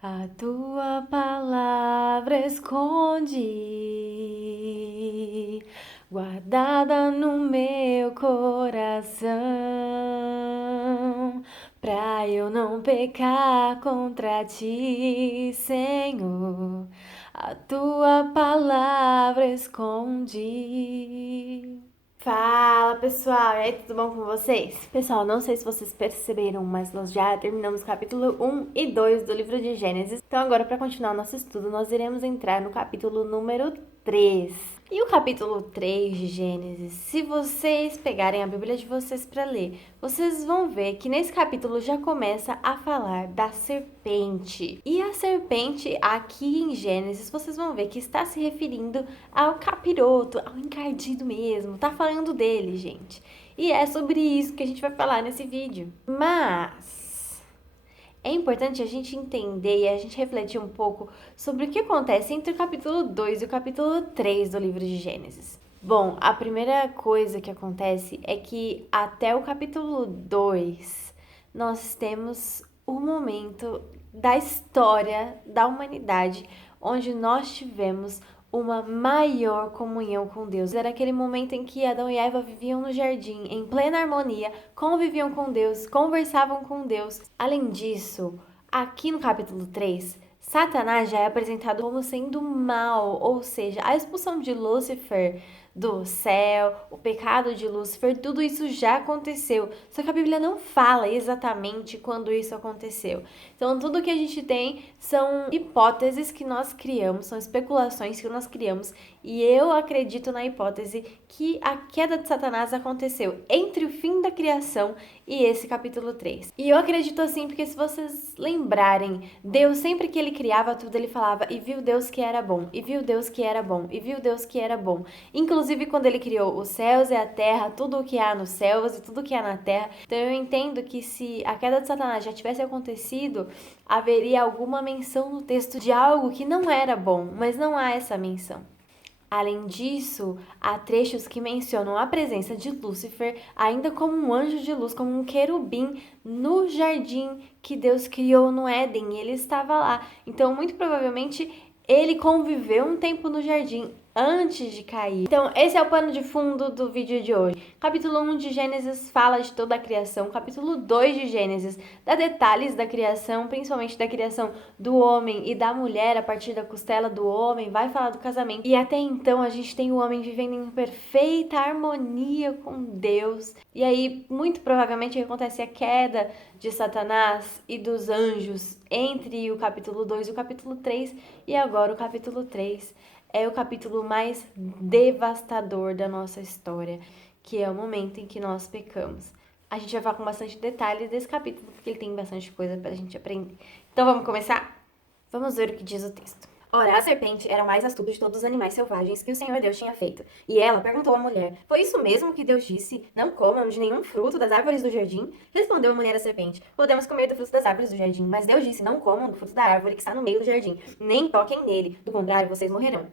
A tua palavra esconde, guardada no meu coração, pra eu não pecar contra ti, Senhor. A tua palavra esconde. Fala pessoal, e aí, tudo bom com vocês? Pessoal, não sei se vocês perceberam, mas nós já terminamos o capítulo 1 e 2 do livro de Gênesis. Então, agora, para continuar nosso estudo, nós iremos entrar no capítulo número 3. E o capítulo 3 de Gênesis, se vocês pegarem a Bíblia de vocês para ler, vocês vão ver que nesse capítulo já começa a falar da serpente. E a serpente aqui em Gênesis, vocês vão ver que está se referindo ao capiroto, ao encardido mesmo. Tá falando dele, gente. E é sobre isso que a gente vai falar nesse vídeo. Mas é importante a gente entender e a gente refletir um pouco sobre o que acontece entre o capítulo 2 e o capítulo 3 do livro de Gênesis. Bom, a primeira coisa que acontece é que até o capítulo 2 nós temos o momento da história da humanidade onde nós tivemos uma maior comunhão com Deus. Era aquele momento em que Adão e Eva viviam no jardim, em plena harmonia, conviviam com Deus, conversavam com Deus. Além disso, aqui no capítulo 3, Satanás já é apresentado como sendo mal, ou seja, a expulsão de Lúcifer do céu, o pecado de Lúcifer, tudo isso já aconteceu. Só que a Bíblia não fala exatamente quando isso aconteceu. Então, tudo que a gente tem são hipóteses que nós criamos, são especulações que nós criamos, e eu acredito na hipótese que a queda de Satanás aconteceu entre o fim da criação e esse capítulo 3. E eu acredito assim porque se vocês lembrarem, Deus sempre que ele criava tudo, ele falava, e viu Deus que era bom, e viu Deus que era bom, e viu Deus que era bom. Inclusive quando ele criou os céus e a terra, tudo o que há nos céus e tudo o que há na terra. Então eu entendo que se a queda de Satanás já tivesse acontecido, haveria alguma menção no texto de algo que não era bom, mas não há essa menção. Além disso, há trechos que mencionam a presença de Lúcifer ainda como um anjo de luz, como um querubim no jardim que Deus criou no Éden. Ele estava lá. Então, muito provavelmente, ele conviveu um tempo no jardim antes de cair. Então, esse é o pano de fundo do vídeo de hoje. Capítulo 1 de Gênesis fala de toda a criação. Capítulo 2 de Gênesis dá detalhes da criação, principalmente da criação do homem e da mulher a partir da costela do homem. Vai falar do casamento. E até então a gente tem o homem vivendo em perfeita harmonia com Deus. E aí, muito provavelmente, acontece a queda de Satanás e dos anjos entre o capítulo 2 e o capítulo 3. E agora o capítulo 3 é o capítulo mais devastador da nossa história, que é o momento em que nós pecamos. A gente vai falar com bastante detalhes desse capítulo, porque ele tem bastante coisa pra gente aprender. Então vamos começar? Vamos ver o que diz o texto. Ora, a serpente era o mais astuto de todos os animais selvagens que o Senhor Deus tinha feito. E ela perguntou à mulher: Foi isso mesmo que Deus disse? Não comam de nenhum fruto das árvores do jardim? Respondeu a mulher à serpente: Podemos comer do fruto das árvores do jardim, mas Deus disse: Não comam do fruto da árvore que está no meio do jardim, nem toquem nele, do contrário, vocês morrerão.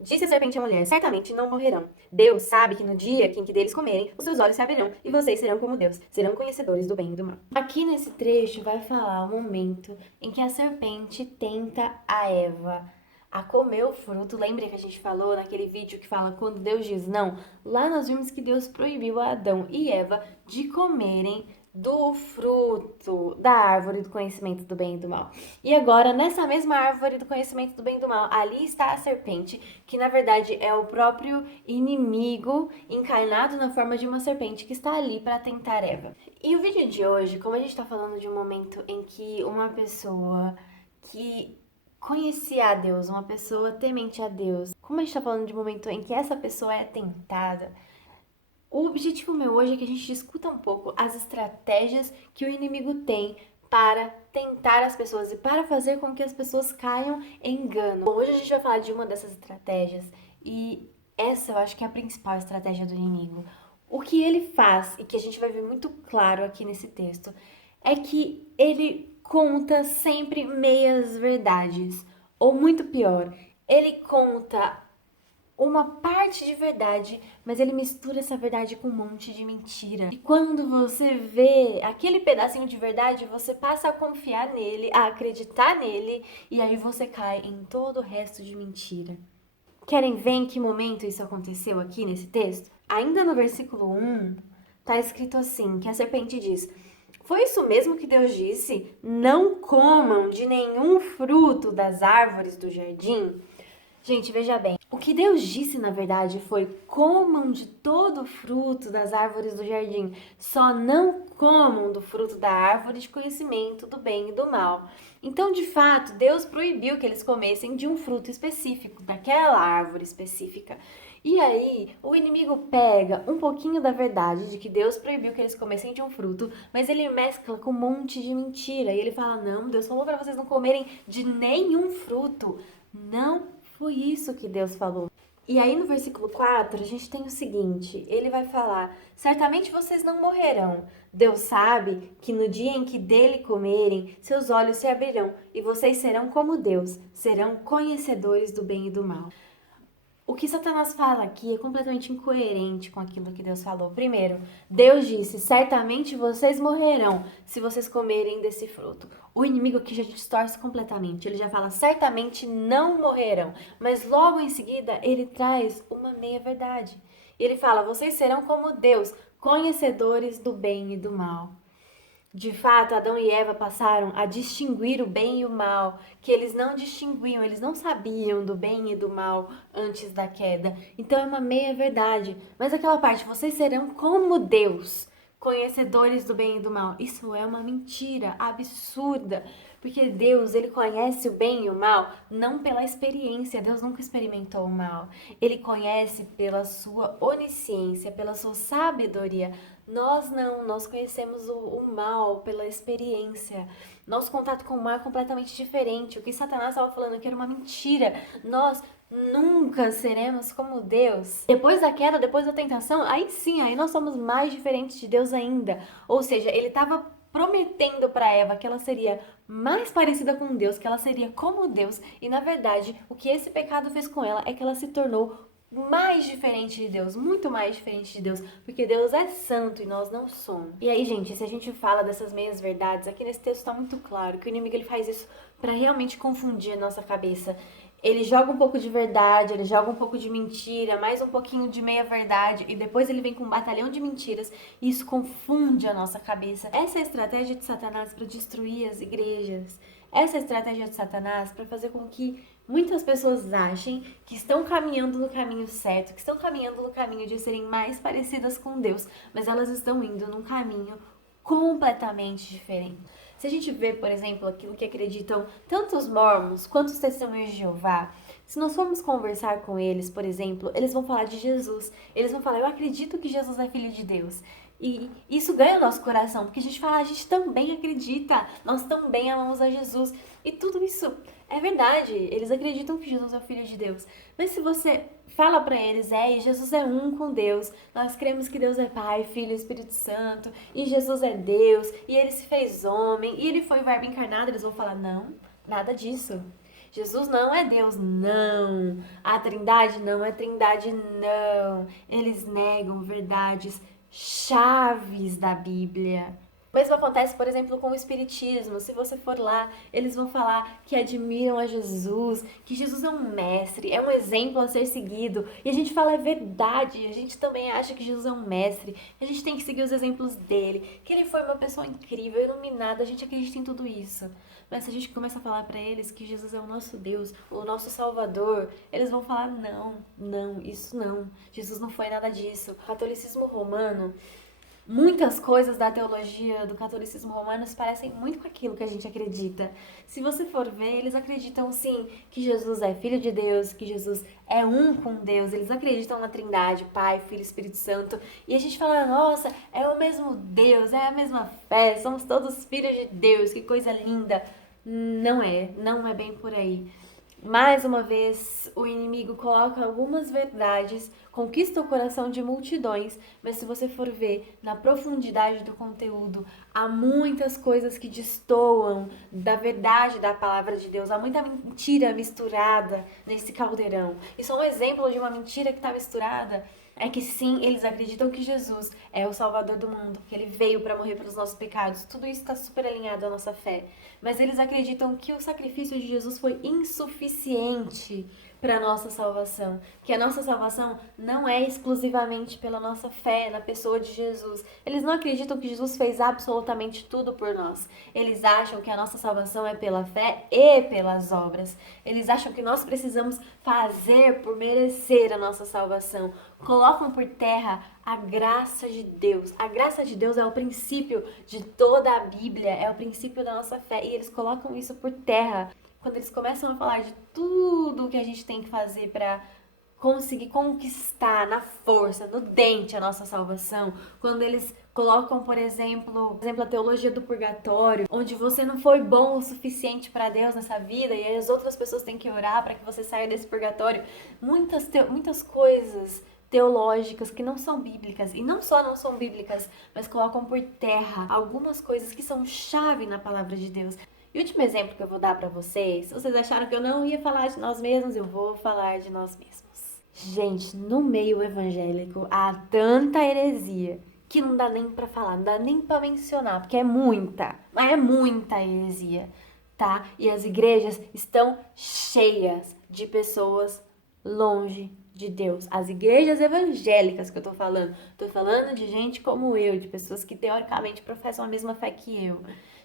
Disse a serpente à mulher: Certamente não morrerão. Deus sabe que no dia em que deles comerem, os seus olhos se abrirão e vocês serão como Deus, serão conhecedores do bem e do mal. Aqui nesse trecho vai falar o momento em que a serpente tenta a Eva a comer o fruto. Lembra que a gente falou naquele vídeo que fala quando Deus diz não? Lá nós vimos que Deus proibiu a Adão e Eva de comerem do fruto da árvore do conhecimento do bem e do mal. E agora, nessa mesma árvore do conhecimento do bem e do mal, ali está a serpente, que na verdade é o próprio inimigo encarnado na forma de uma serpente que está ali para tentar Eva. E o vídeo de hoje, como a gente está falando de um momento em que uma pessoa que conhecia a Deus, uma pessoa temente a Deus, como a gente está falando de um momento em que essa pessoa é tentada, o objetivo meu hoje é que a gente discuta um pouco as estratégias que o inimigo tem para tentar as pessoas e para fazer com que as pessoas caiam em engano. Bom, hoje a gente vai falar de uma dessas estratégias e essa eu acho que é a principal estratégia do inimigo. O que ele faz, e que a gente vai ver muito claro aqui nesse texto, é que ele conta sempre meias verdades, ou muito pior, ele conta uma parte de verdade, mas ele mistura essa verdade com um monte de mentira. E quando você vê aquele pedacinho de verdade, você passa a confiar nele, a acreditar nele, e aí você cai em todo o resto de mentira. Querem ver em que momento isso aconteceu aqui nesse texto? Ainda no versículo 1, tá escrito assim, que a serpente diz: foi isso mesmo que Deus disse? Não comam de nenhum fruto das árvores do jardim? Gente, veja bem, o que Deus disse na verdade foi: comam de todo o fruto das árvores do jardim, só não comam do fruto da árvore de conhecimento do bem e do mal. Então, de fato, Deus proibiu que eles comessem de um fruto específico, daquela árvore específica. E aí, o inimigo pega um pouquinho da verdade de que Deus proibiu que eles comessem de um fruto, mas ele mescla com um monte de mentira. E ele fala: não, Deus falou para vocês não comerem de nenhum fruto. Não foi isso que Deus falou. E aí no versículo 4 a gente tem o seguinte, ele vai falar: certamente vocês não morrerão. Deus sabe que no dia em que dele comerem, seus olhos se abrirão e vocês serão como Deus, serão conhecedores do bem e do mal. O que Satanás fala aqui é completamente incoerente com aquilo que Deus falou. Primeiro, Deus disse: certamente vocês morrerão se vocês comerem desse fruto. O inimigo aqui já distorce completamente. Ele já fala: certamente não morrerão. Mas logo em seguida, ele traz uma meia-verdade. Ele fala: vocês serão como Deus, conhecedores do bem e do mal. De fato, Adão e Eva passaram a distinguir o bem e o mal, que eles não distinguiam, eles não sabiam do bem e do mal antes da queda. Então é uma meia-verdade. Mas aquela parte, vocês serão como Deus, conhecedores do bem e do mal. Isso é uma mentira absurda, porque Deus, ele conhece o bem e o mal não pela experiência. Deus nunca experimentou o mal. Ele conhece pela sua onisciência, pela sua sabedoria. Nós não, nós conhecemos o mal pela experiência. Nosso contato com o mal é completamente diferente. O que Satanás estava falando aqui era uma mentira. Nós nunca seremos como Deus. Depois da queda, depois da tentação, aí sim, aí nós somos mais diferentes de Deus ainda. Ou seja, ele estava prometendo para Eva que ela seria mais parecida com Deus, que ela seria como Deus. E na verdade, o que esse pecado fez com ela é que ela se tornou mais diferente de Deus, muito mais diferente de Deus, porque Deus é santo e nós não somos. E aí, gente, se a gente fala dessas meias verdades, aqui nesse texto está muito claro que o inimigo ele faz isso para realmente confundir a nossa cabeça. Ele joga um pouco de verdade, ele joga um pouco de mentira, mais um pouquinho de meia verdade e depois ele vem com um batalhão de mentiras e isso confunde a nossa cabeça. Essa é a estratégia de Satanás para destruir as igrejas. Essa é a estratégia de Satanás para fazer com que muitas pessoas achem que estão caminhando no caminho certo, que estão caminhando no caminho de serem mais parecidas com Deus, mas elas estão indo num caminho completamente diferente. Se a gente vê, por exemplo, aquilo que acreditam tanto os mormons quanto os testemunhos de Jeová, se nós formos conversar com eles, por exemplo, eles vão falar de Jesus. Eles vão falar: eu acredito que Jesus é filho de Deus. E isso ganha o nosso coração, porque a gente fala: a gente também acredita, nós também amamos a Jesus. E tudo isso é verdade, eles acreditam que Jesus é o filho de Deus. Mas se você fala pra eles: Jesus é um com Deus, nós cremos que Deus é Pai, Filho e Espírito Santo, e Jesus é Deus, e ele se fez homem, e ele foi o verbo encarnado, eles vão falar: não, nada disso. Jesus não é Deus, não. A Trindade não é Trindade, não. Eles negam verdades chaves da Bíblia. O mesmo acontece, por exemplo, com o Espiritismo. Se você for lá, eles vão falar que admiram a Jesus, que Jesus é um mestre, é um exemplo a ser seguido. E a gente fala: é verdade, a gente também acha que Jesus é um mestre. A gente tem que seguir os exemplos dele, que ele foi uma pessoa incrível, iluminada, a gente acredita em tudo isso. Mas se a gente começa a falar para eles que Jesus é o nosso Deus, o nosso Salvador, eles vão falar: não, isso não. Jesus não foi nada disso. O catolicismo romano, muitas coisas da teologia do catolicismo romano se parecem muito com aquilo que a gente acredita. Se você for ver, eles acreditam sim que Jesus é Filho de Deus, que Jesus é um com Deus. Eles acreditam na Trindade, Pai, Filho e Espírito Santo. E a gente fala: nossa, é o mesmo Deus, é a mesma fé, somos todos filhos de Deus, que coisa linda. Não é bem por aí. Mais uma vez, o inimigo coloca algumas verdades, conquista o coração de multidões, mas se você for ver na profundidade do conteúdo, há muitas coisas que destoam da verdade da palavra de Deus, há muita mentira misturada nesse caldeirão. Isso é um exemplo de uma mentira que está misturada. É que sim, eles acreditam que Jesus é o Salvador do mundo, que ele veio para morrer pelos nossos pecados. Tudo isso está super alinhado à nossa fé. Mas eles acreditam que o sacrifício de Jesus foi insuficiente para a nossa salvação. Que a nossa salvação não é exclusivamente pela nossa fé na pessoa de Jesus. Eles não acreditam que Jesus fez absolutamente tudo por nós. Eles acham que a nossa salvação é pela fé e pelas obras. Eles acham que nós precisamos fazer por merecer a nossa salvação. Colocam por terra a graça de Deus. A graça de Deus é o princípio de toda a Bíblia, é o princípio da nossa fé. E eles colocam isso por terra quando eles começam a falar de tudo que a gente tem que fazer para conseguir conquistar na força, no dente a nossa salvação. Quando eles colocam, por exemplo, a teologia do purgatório, onde você não foi bom o suficiente para Deus nessa vida e as outras pessoas têm que orar para que você saia desse purgatório. Muitas coisas teológicas que não são bíblicas, e não só não são bíblicas, mas colocam por terra algumas coisas que são chave na palavra de Deus. E o último exemplo que eu vou dar pra vocês, se vocês acharam que eu não ia falar de nós mesmos, eu vou falar de nós mesmos. Gente, no meio evangélico há tanta heresia que não dá nem pra falar, não dá nem pra mencionar, porque é muita, mas é muita heresia, tá? E as igrejas estão cheias de pessoas longe de Deus. As igrejas evangélicas que eu tô falando de gente como eu, de pessoas que teoricamente professam a mesma fé que eu.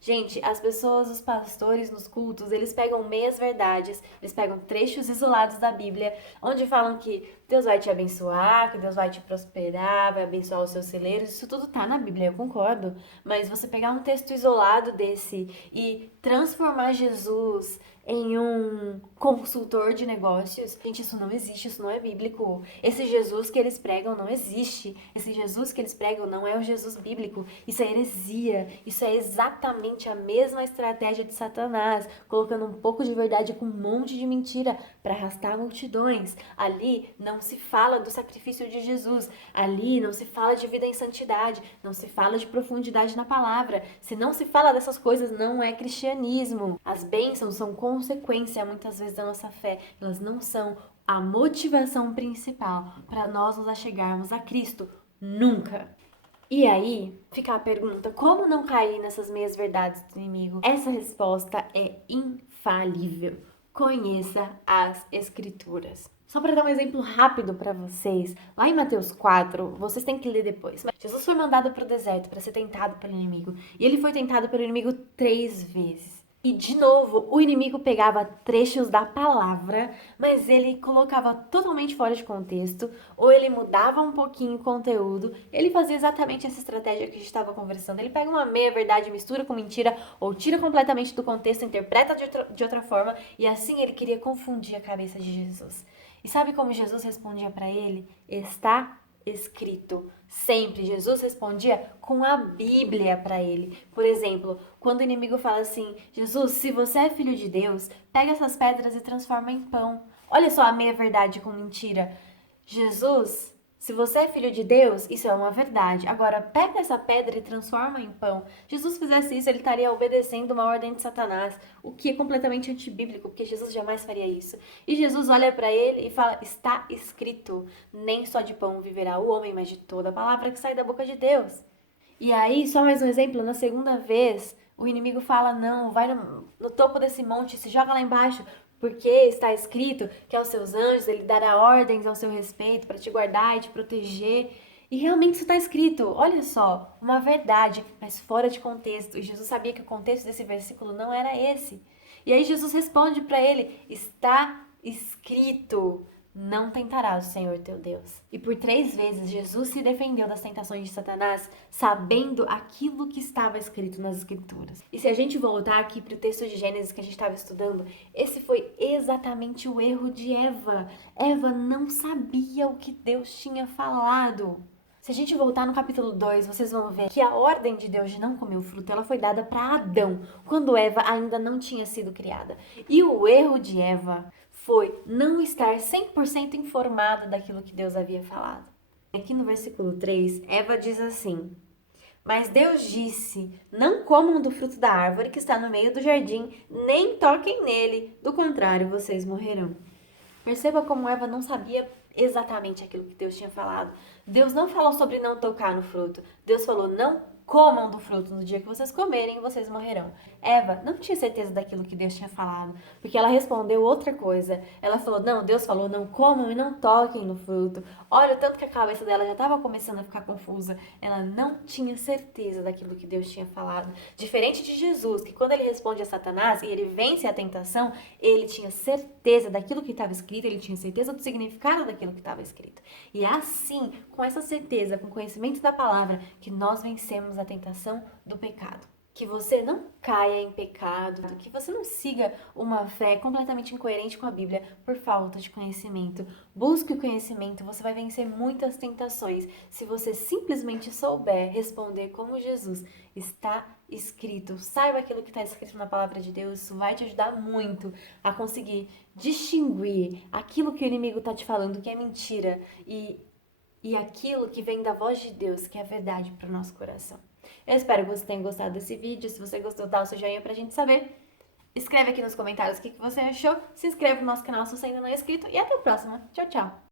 Gente, as pessoas, os pastores nos cultos, eles pegam meias verdades, eles pegam trechos isolados da Bíblia, onde falam que Deus vai te abençoar, que Deus vai te prosperar, vai abençoar os seus celeiros, isso tudo tá na Bíblia, eu concordo. Mas você pegar um texto isolado desse e transformar Jesus em um consultor de negócios, gente, isso não existe, isso não é bíblico. Esse Jesus que eles pregam não existe. Esse Jesus que eles pregam não é o Jesus bíblico. Isso é heresia. Isso é exatamente a mesma estratégia de Satanás, colocando um pouco de verdade com um monte de mentira para arrastar multidões. Ali não se fala do sacrifício de Jesus. Ali não se fala de vida em santidade. Não se fala de profundidade na palavra. Se não se fala dessas coisas, não é cristianismo. As bênçãos são consequência muitas vezes da nossa fé, elas não são a motivação principal para nós nos achegarmos a Cristo, nunca. E aí, fica a pergunta, como não cair nessas meias verdades do inimigo? Essa resposta é infalível. Conheça as Escrituras. Só para dar um exemplo rápido para vocês, lá em Mateus 4, vocês têm que ler depois. Jesus foi mandado para o deserto para ser tentado pelo inimigo, e ele foi tentado pelo inimigo 3 vezes. E, de novo, o inimigo pegava trechos da palavra, mas ele colocava totalmente fora de contexto, ou ele mudava um pouquinho o conteúdo. Ele fazia exatamente essa estratégia que a gente estava conversando. Ele pega uma meia-verdade, mistura com mentira, ou tira completamente do contexto, interpreta de outra forma, e assim ele queria confundir a cabeça de Jesus. E sabe como Jesus respondia para ele? Está escrito. Sempre Jesus respondia com a Bíblia para ele. Por exemplo, quando o inimigo fala assim: Jesus, se você é filho de Deus, pega essas pedras e transforma em pão. Olha só a meia-verdade com mentira. Jesus, se você é filho de Deus, isso é uma verdade. Agora, pega essa pedra e transforma em pão. Jesus fizesse isso, ele estaria obedecendo uma ordem de Satanás, o que é completamente antibíblico, porque Jesus jamais faria isso. E Jesus olha para ele e fala: está escrito, nem só de pão viverá o homem, mas de toda a palavra que sai da boca de Deus. E aí, só mais um exemplo, na segunda vez, o inimigo fala: não, vai no topo desse monte, se joga lá embaixo, porque está escrito que aos seus anjos ele dará ordens ao seu respeito para te guardar e te proteger. E realmente isso está escrito. Olha só, uma verdade, mas fora de contexto. E Jesus sabia que o contexto desse versículo não era esse. E aí Jesus responde para ele: está escrito, não tentarás o Senhor teu Deus. E por 3 vezes Jesus se defendeu das tentações de Satanás, sabendo aquilo que estava escrito nas Escrituras. E se a gente voltar aqui para o texto de Gênesis que a gente estava estudando, esse foi exatamente o erro de Eva. Eva não sabia o que Deus tinha falado. Se a gente voltar no capítulo 2, vocês vão ver que a ordem de Deus de não comer o fruto, ela foi dada para Adão, quando Eva ainda não tinha sido criada. E o erro de Eva foi não estar 100% informada daquilo que Deus havia falado. Aqui no versículo 3, Eva diz assim: mas Deus disse, não comam do fruto da árvore que está no meio do jardim, nem toquem nele, do contrário, vocês morrerão. Perceba como Eva não sabia exatamente aquilo que Deus tinha falado. Deus não falou sobre não tocar no fruto. Deus falou, não comam do fruto. No dia que vocês comerem, vocês morrerão. Eva não tinha certeza daquilo que Deus tinha falado, porque ela respondeu outra coisa. Ela falou, não, Deus falou, não comam e não toquem no fruto. Olha o tanto que a cabeça dela já estava começando a ficar confusa. Ela não tinha certeza daquilo que Deus tinha falado. Diferente de Jesus, que quando ele responde a Satanás e ele vence a tentação, ele tinha certeza daquilo que estava escrito, ele tinha certeza do significado daquilo que estava escrito. E é assim, com essa certeza, com o conhecimento da palavra, que nós vencemos a tentação do pecado. Que você não caia em pecado, que você não siga uma fé completamente incoerente com a Bíblia por falta de conhecimento. Busque o conhecimento, você vai vencer muitas tentações se você simplesmente souber responder como Jesus. Está escrito, saiba aquilo que está escrito na palavra de Deus, isso vai te ajudar muito a conseguir distinguir aquilo que o inimigo está te falando que é mentira e aquilo que vem da voz de Deus, que é verdade para o nosso coração. Eu espero que você tenha gostado desse vídeo. Se você gostou, dá o seu joinha pra gente saber. Escreve aqui nos comentários o que você achou. Se inscreve no nosso canal se você ainda não é inscrito. E até a próxima. Tchau, tchau!